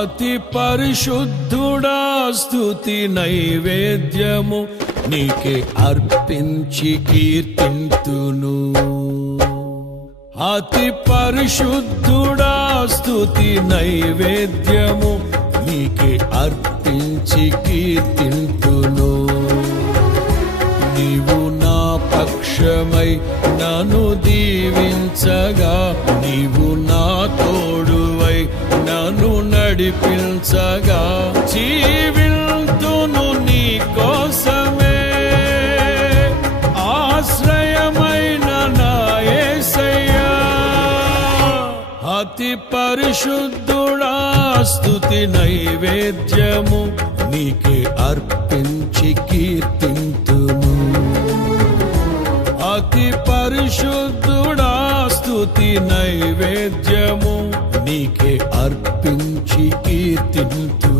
అతి పరిశుద్ధుడా స్తుతి నైవేద్యము నీకే అర్పించి కీర్తింతును. అతి పరిశుద్ధుడా స్తుతి నైవేద్యము నీకే అర్పించి కీర్తింతును. నీవు నా పక్షమై నన్ను దీవించగా, నీవు నా తోడువై నన్ను నడిపించగా, జీవింతును నీ కోసమే ఆశ్రయమైన నా యేసయ్యా. అతి పరిశుద్ధుడా స్తుతి నైవేద్యము నీకే అర్పించి కీర్తింతును. అతి పరిశుద్ధుడా స్తుతి నైవేద్యము నీకే అర్పించి కీర్తింతును.